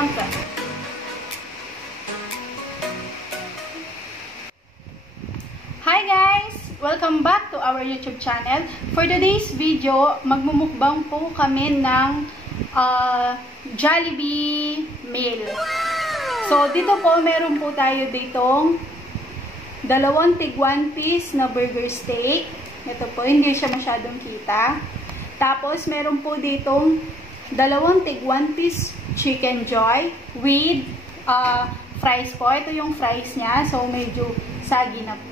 Konti. Hi guys! Welcome back to our YouTube channel. For today's video, magmumukbang po kami ng Jollibee meal. So, dito po, meron po tayo ditong 2 tig 1 piece na burger steak. Ito po, hindi siya masyadong kita. Tapos, meron po ditong 2 tig 1 piece chicken joy with fries po. Ito yung fries niya. So, medyo sagi na po.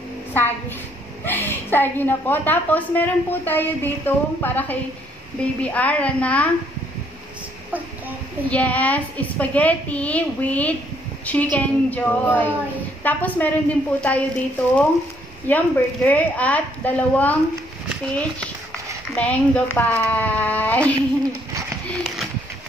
Sagi na po. Tapos, meron po tayo dito para kay Baby Ara na spaghetti with chicken joy. Tapos, meron din po tayo dito yung burger at 2 peach mango pie.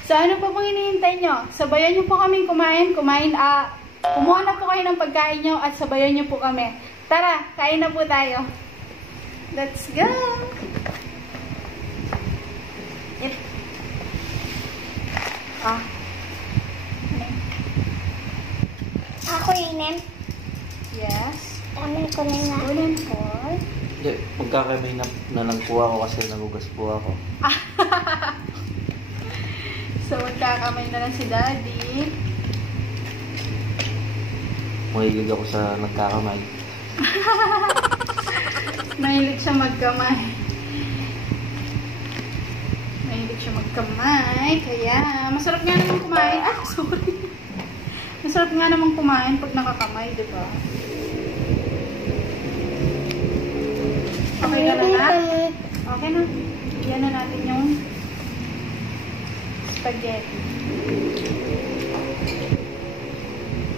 So, ano po pong hinihintay nyo? Sabayan nyo po kaming kumain. Kumuha na po kayo ng pagkain nyo at sabayan nyo po kami. Tara, kain na po tayo. Let's go! Yep. Ako inin? Yes. Amin ko na nga. Ulan po. Hindi, magkakamay na lang po ako kasi nagugas po ako. So, magkakamay na lang si Daddy. Mahilig ako sa nagkakamay. Mahilig siya magkamay. Mahilig siya magkamay. Kaya, masarap nga naman kumain. Ah, sorry. Masarap nga naman kumain pag nakakamay, di ba? Okay na na? Okay na. Yan na natin yung spaghetti.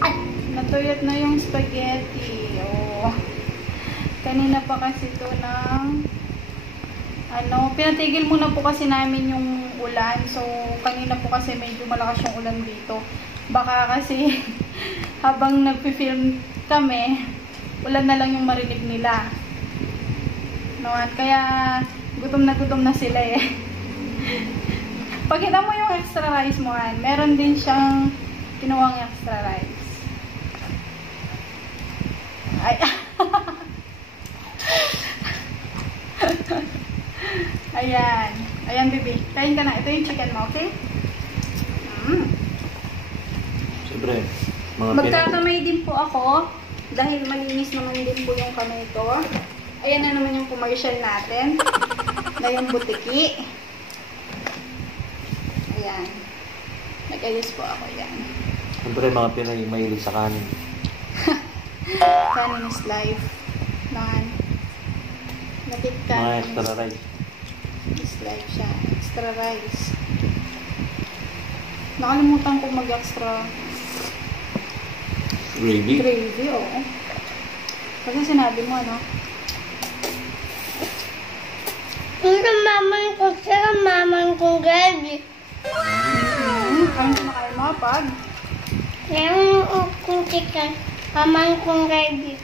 Ay! Natuyot na yung spaghetti. Oh. Kanina pa kasi ito ng pinatigil muna po kasi namin yung ulan. So, kanina po kasi medyo malakas yung ulan dito. Baka kasi habang nagpi-film kami, ulan na lang yung marinig nila. Kaya gutom na sila eh. Pakita mo yung extra rice mo, Han. Meron din siyang kinuwang extra rice. Ay. Ayan. Ayan, baby. Kain ka na. Ito yung chicken mo, okay? Siyempre, magkakamay din po ako. Dahil malinis naman din po yung kamay ko. Ayan na naman yung commercial natin. Na yung butiki. Ayan. Nag-ayos po ako yan. Siyempre, mga Pinay mahilig sa kanin. Kanin is life. Lapit Mga kanin extra rice. is life siya. Extra rice. Nakalimutan ko mag-extra Gravy? gravy, oo. Kasi sinabi mo, ano? Maman ko gravy. Kain na kayo mga pag. Ngayon kung chicken, maman kong gravy.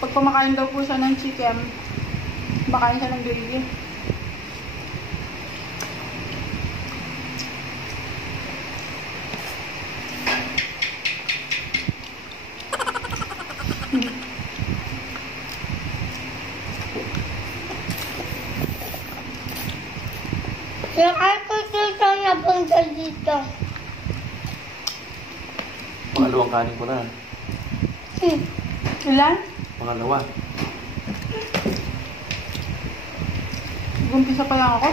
Pag kumakain daw po siya ng chicken, makain siya ng gravy. Lakay ko dito na punta dito. Pangalawang kanin ko na. Ilan? Pangalawa. Gumpisa pa lang ako.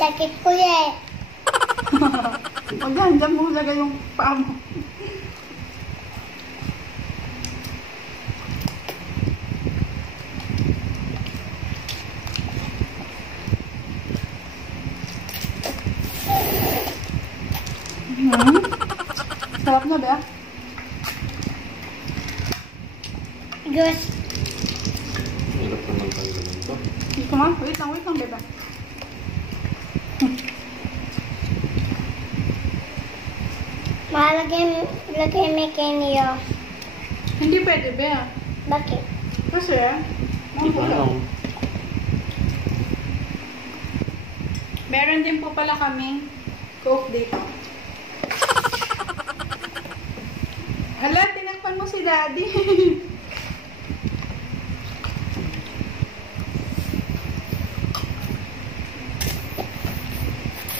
Sakit ko eh. Huwag yan, dyan mo lagay yung paa mo. Sarap na ba? Diyos. Hirap naman tayo naman ito. Dito nga. Wait lang, beba. Lagay may kenyo. Hindi pwede ba? Bakit? Kasi, Di ba ano? meron din po pala kaming Coke dito. Hala, tinakpan mo si Daddy.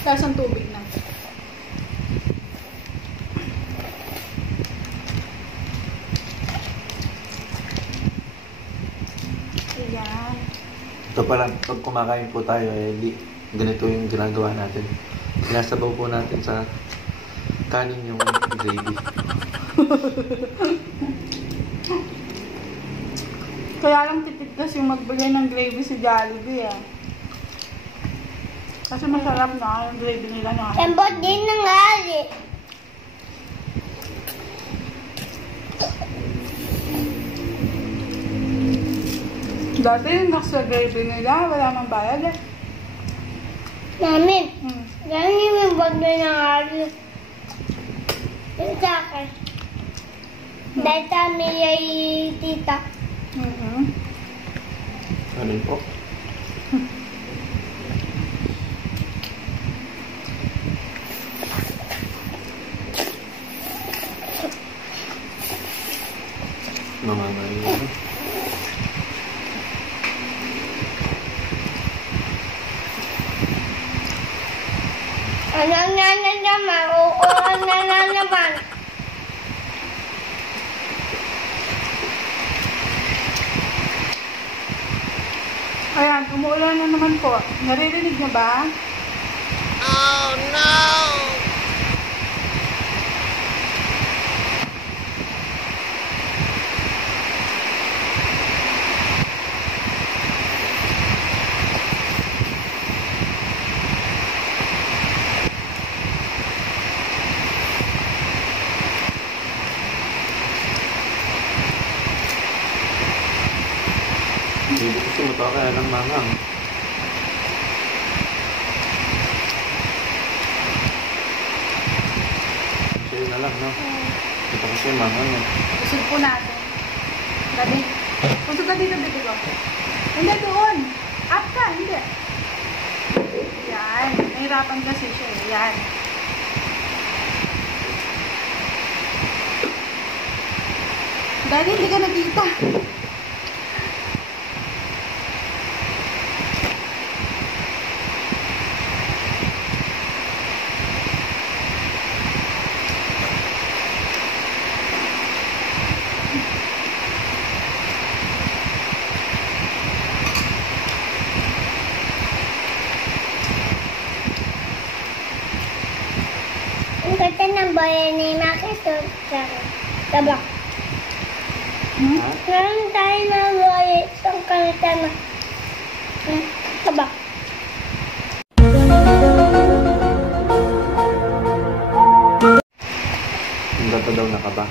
Tapos ang tubig na. Ayan. Ito pala, pag kumakain po tayo, ganito yung ginagawa natin. Sinasabaw po natin sa kanin yung gravy. Kaya lang titigas yung magbigay ng gravy si Jollibee ah. Kasi masarap na yung gravy nila na. Lambot din ng gali. Dati yung nasa gravy nila, wala mang bayad eh. Namin. Hmm. Ganyan yung bag na ng gali. Yung sa akin. Dahil sa amin ay tita. Ano po? Mamamay yun. Anong nananaman? Oo, ang nananaman. Ayan, umuulan na naman po. Naririnig niyo ba? Oh no! Hindi kasi mataka ng mangang. Kasi na lang, no? Ito kasi mangang yan. Usog po natin. Dali. Usog ka dito, dito ko. Hindi, doon. Up ka, hindi. Yan. Nahirapan kasi siya. Yan. Dali, hindi ka nakita. Ang kata ng bayan ni Makito. Tabak. Hmm? Meron tayo na bayan. Itong kanta na. Tabak. Ang gata daw nakaba.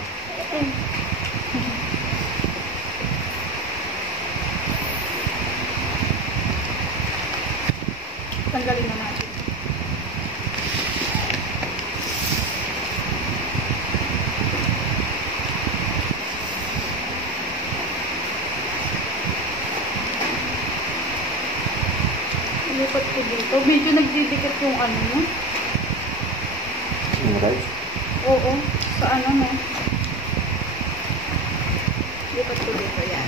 Tanggalin na natin. Lipat ko dito. Medyo nagdidikit yung ano mo. Yung rice? Oo. Sa ano no. Lipat ko dito. Yan.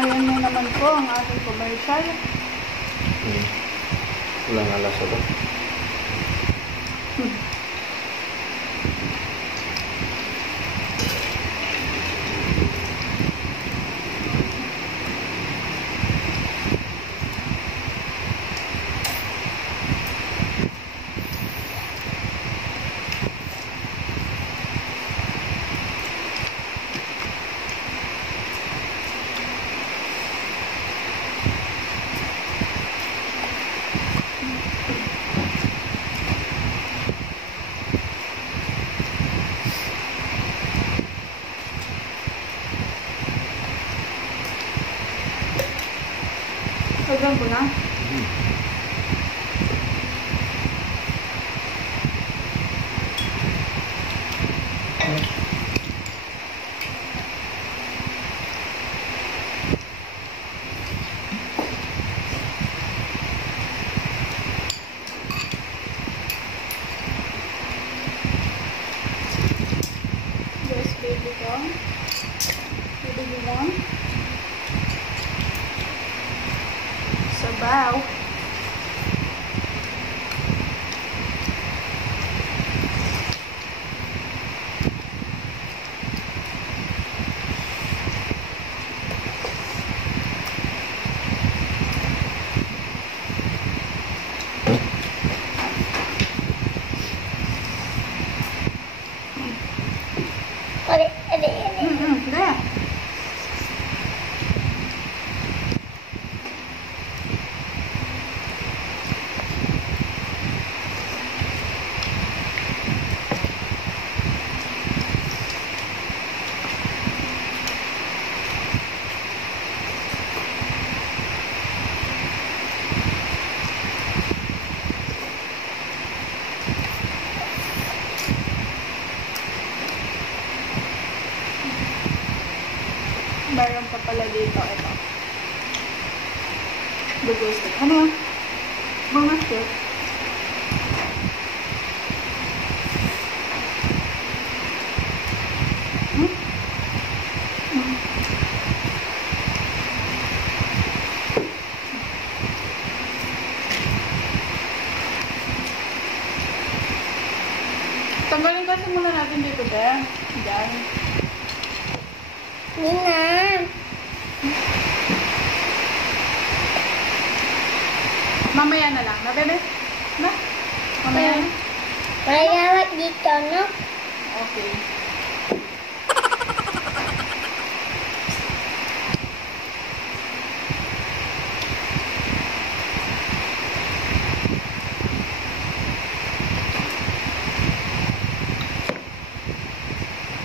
Ayan mo naman po ang ating commercial. Wala nga lasa ba? Dagdagan ko na. Yes, baby ko. Baby mo lang. Sabaw. Hindi. Meron pa pala dito. Ito. Bugos stick. Ano yan? Bugos stick. Tanggalin kasi muna natin dito, be. Diyan. Nina. Mamaya na lang. Na, bebe? Na? Mamaya na? Mayawat dito, no? Okay.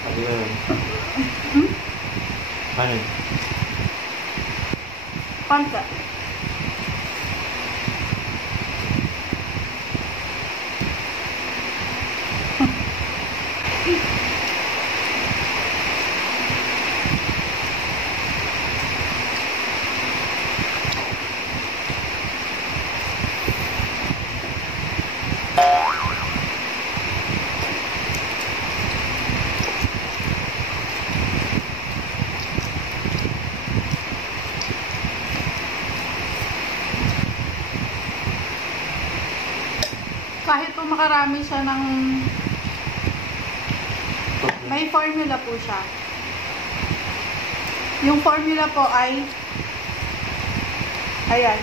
Ano yun? Ano yun? Konta. Kahit po makarami siya ng... May formula po siya. Yung formula po ay... Ayan.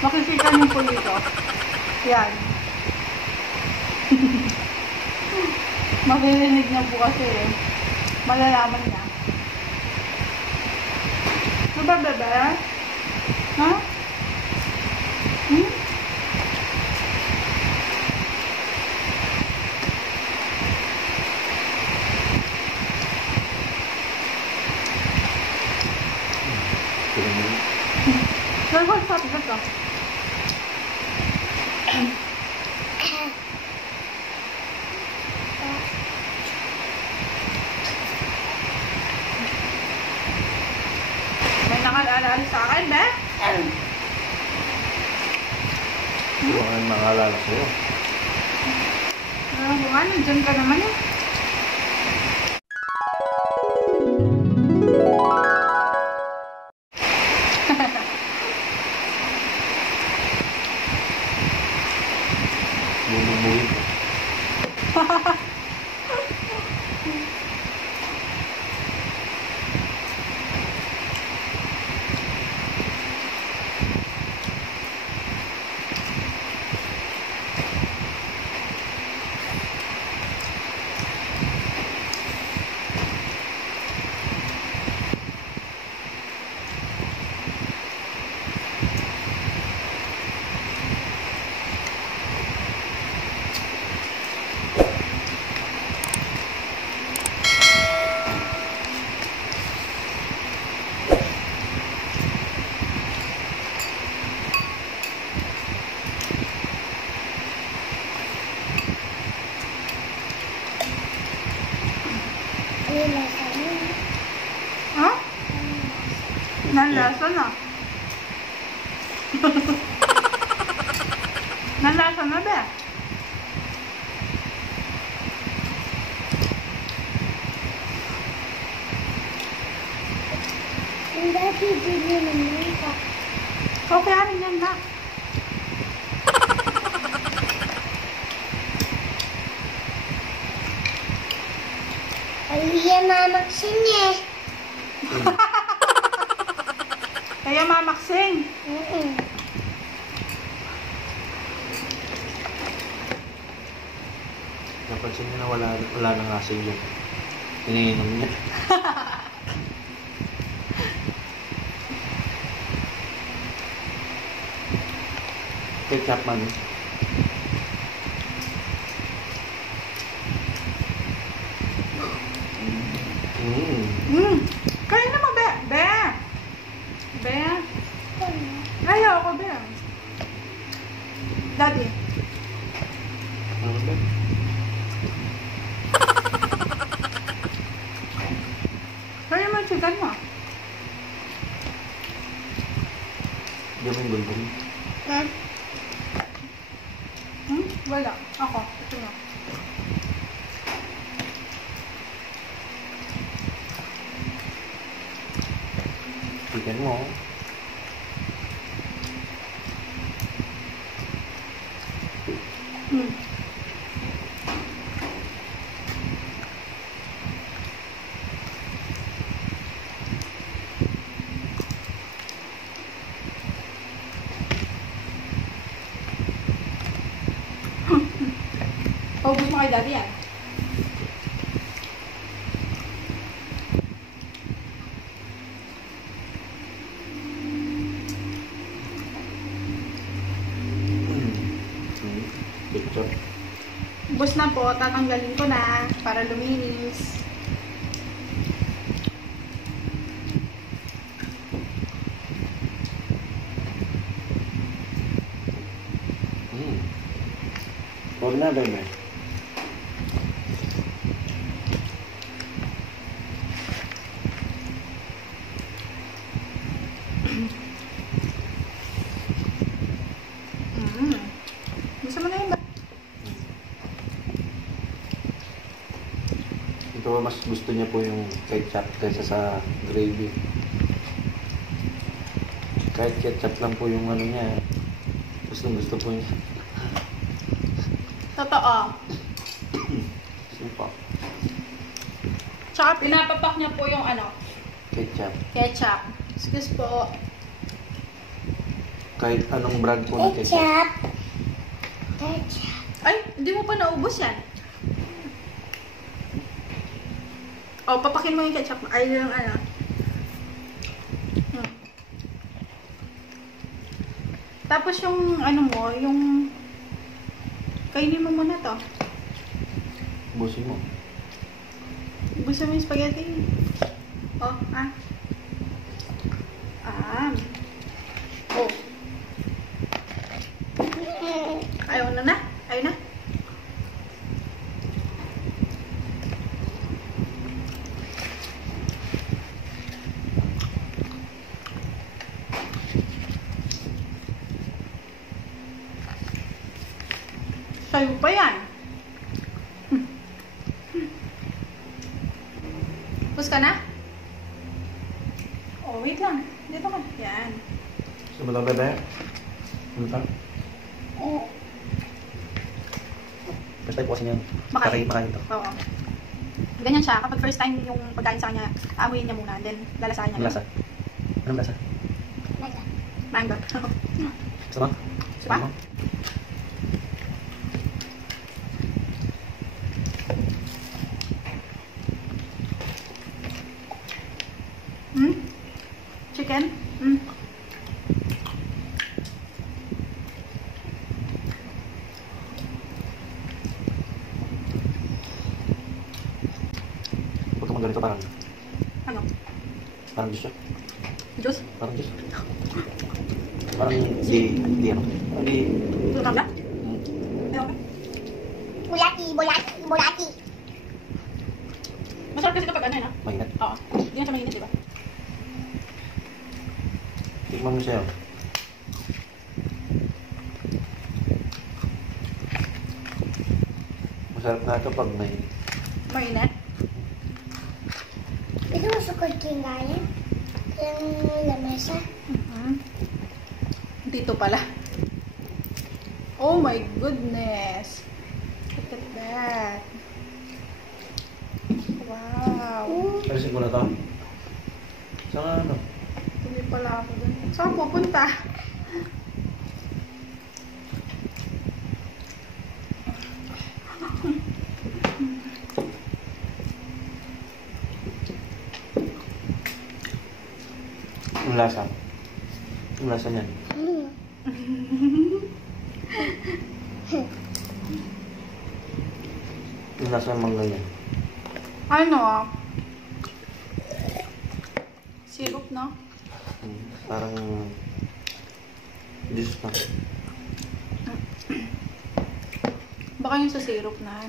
Makikita niyo po dito. Yan. Maririnig niya po kasi eh. Malalaman niya. Diba, bebe? Ha? Hmm? What's up? Let's go. May nakalala sa akin, be? Hindi ko nga nakalala sa'yo. Ano nga, nandiyan ka naman eh. Bumubugin ko. Nalasa na ba? Hindi bibili naman ka. Okay, arin yan na. Aliya mamaksin eh. Kaya mamaksing. Napansin niyo na wala nang asin yun. Iniinom niya. Ketchup man. Kaya naman, Be. Be. Be. Ayaw ako, Be. Daddy. Ano ba? Kaya mo chicken mo. Gaming gulgul. Wala. Ako. Ito na. Chicken mo. Paubos mo kay Daddy yan. Ketchup. Ubos na po. Tatanggalin ko na para luminis. Huwag na, bebe. Gusto mo na yun ba? Ito mas gusto niya po yung ketchup kaysa sa gravy. Kahit ketchup lang po yung ano niya. Gusto po niya. Totoo. Gusto po. Tsaka pinapapak niya po yung ano, Ketchup. ketchup. Excuse po. Kahit anong brand po na ketchup. Ketchup. Ketchup. Ay, hindi mo pa naubos yan. O, papakin mo yung ketchup. Ay, yung ano. Tapos yung ano mo, yung kainin mo muna to. Busin mo. Gusto mo yung spaghetti? Oh, Oh. Ayaw na na? Ayaw na? Sayo pa yan. Pus ka na? Oh, wait lang. Dito ka. Yan. Gusto mo lang, bebe? Ano ka? Oh. First time po kasi niyan. Makain. Makain ito. Oo. Ganyan siya. Kapag first time yung pagkain sa kanya, aamuyin niya muna. Then, lalasahan niya. Anong lasa? Anong lasa? Mango. Gusto mo? Gusto ba? Chicken? Huwag ka ganito parang Ano? juice siya. Juice? Parang juice. Parang di ano. Di... Ito lang ba? Ayaw ka? Bulati. Masarap kasi kapag ano yun, Mainit. Oo. Hindi yan siya mainit, diba? Tikman mo siya. Masarap nga ito pag may... Mainit. Ito masukod kingayan. Yung lamesa. Dito pala. Oh my goodness. Look at that. Wow. Alisin ko na ito. Saan ano? Tuloy pala ako dun. Saan pupunta? Ang lasa. Ang lasa niyan. Ang lasa ng mangga niyan. Ano ah? Syrup, no? Parang... juice na. Baka yung sa syrup na.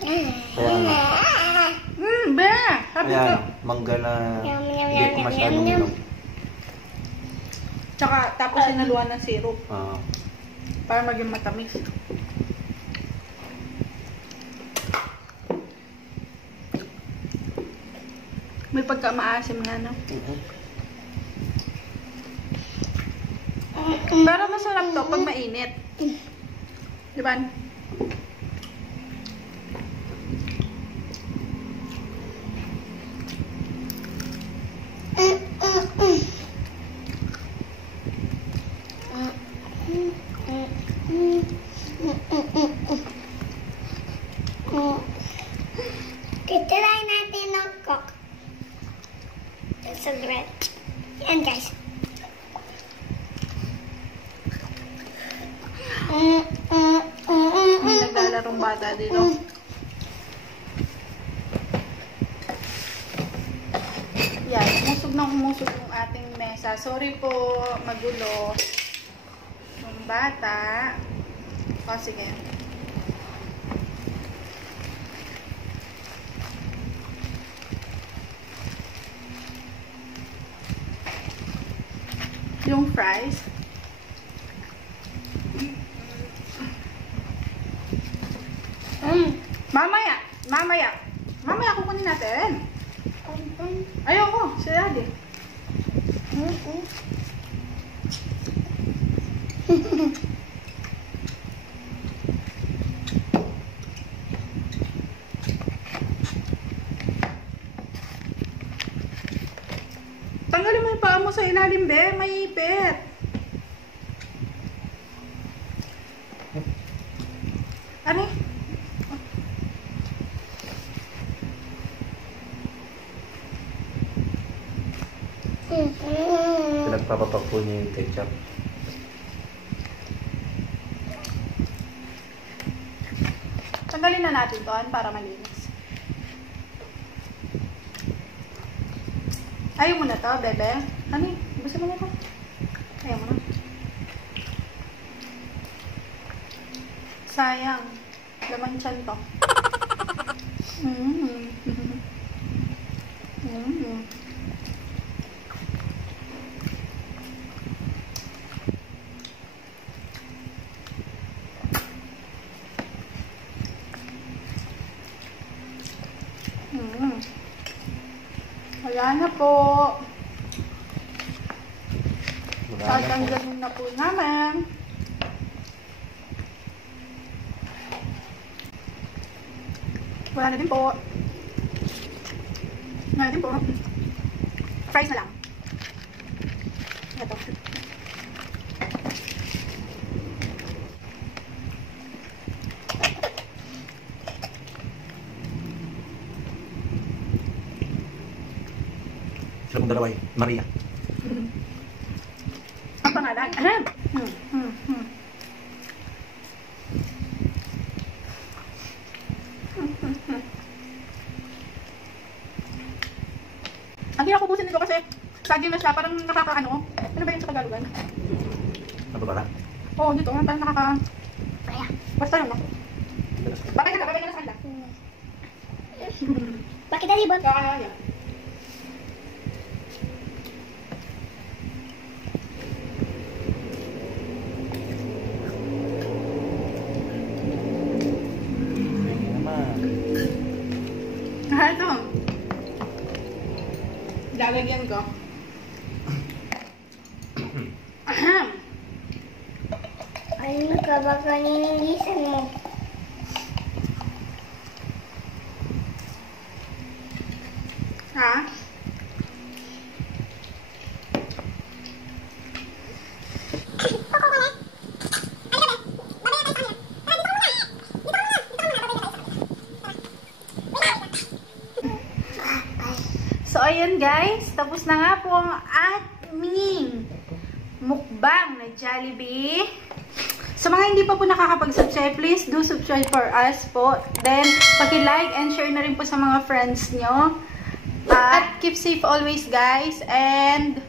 Kaya ano. Be! Sabi Kaya ko. ano. Mangga na... Yum, yum, Hindi ko yum, masyadong yum, yum. inom. Tsaka, tapos sinaluan ng syrup. Para maging matamis. May pagka-maasim nga, no? Pero masarap to pag mainit. Di ba? Titry natin ng coke. It's so great. Yan guys. May naglalarong bata dito. Yan, umusog yung ating mesa. Sorry po, magulo. Yung bata. O, sige. Yung fries. Mamaya kukunin natin. Ayoko, si Daddy. Tanggalin mo yung paa mo sa ilalim, be. May ipit. Ano? Pinagpapapak po niya yung ketchup. Tanggalin na natin to para malinis. Ayaw mo na to, bebe. Honey, gusto mo na to? Ayaw mo na. Sayang. Laman tiyan to. Wala na po. Tatanggalin na po naman. Wala na din po. Wala na din po. Fries na lang. Ito. Sila mong dalawa Maria. Ang pangalan? Ang hirap ubusin nito kasi saging na siya, parang nakakaano. Ano ba yun sa Tagalogan? Ano ba? Oo, dito. Parang nakaka... Kaya. Basta yun, no? Bakit ka na sa kanila? Bakit alibon? Kakaya. lalagyan ko. Ahem. Ano ka ba kaninigisan mo? Ha? So, ayun guys. Tapos na nga po ang aming mukbang na Jollibee. Sa mga hindi pa po nakakapag-subscribe, please do subscribe for us po. Then, paki-like and share na rin po sa mga friends nyo. At keep safe always guys. And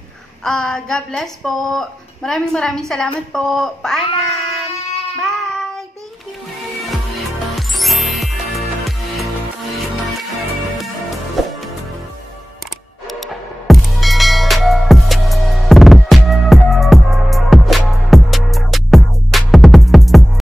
God bless po. Maraming salamat po. Paalam!